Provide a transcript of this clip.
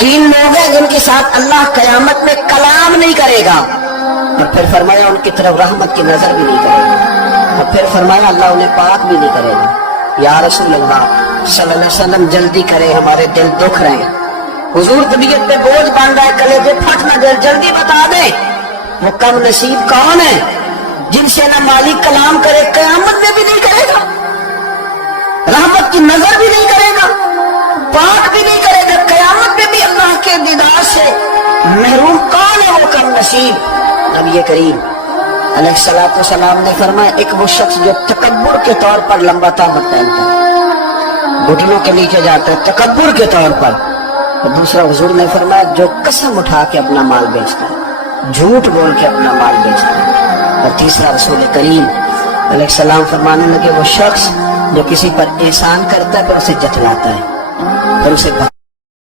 तीन लोग हैं जिनके साथ अल्लाह कयामत में कलाम नहीं करेगा, और फिर फरमाया उनकी तरफ रहमत की नजर भी नहीं करेगा, और फिर फरमाया अल्लाह उन्हें पाक भी नहीं करेगा। या रसूल अल्लाह सल्लल्लाहु अलैहि वसल्लम जल्दी करें, हमारे दिल दुख रहे हैं। हुजूर तबीयत पे बोझ बन रहा है, कलेजे फट न जाए, जल्दी बता दे वो कम नसीब कौन है जिनसे ना मालिक कलाम करे, कयामत में भी नहीं करेगा, रहमत की नजर भी नहीं करेगा, पाक भी नहीं करेगा, कयामत में भी अल्लाह के दीदार से महरूम कौन है वो कम नसीब। नबी करीम अलैहिस्सलातु वस्सलाम ने फरमाया एक वो शख्स जो तकब्बुर के तौर पर लंबा तामत पहनता है, घुटनों के नीचे जाता है तकब्बुर के तौर पर, और दूसरा हुजूर ने फरमाया जो कसम उठा के अपना माल बेचता है, झूठ बोल के अपना माल बेचता है, और तीसरा रसूल करीम अलैहिस्सलाम फरमाने लगे वो शख्स जो किसी पर एहसान करता है पर उसे जतलाता है, पर उसे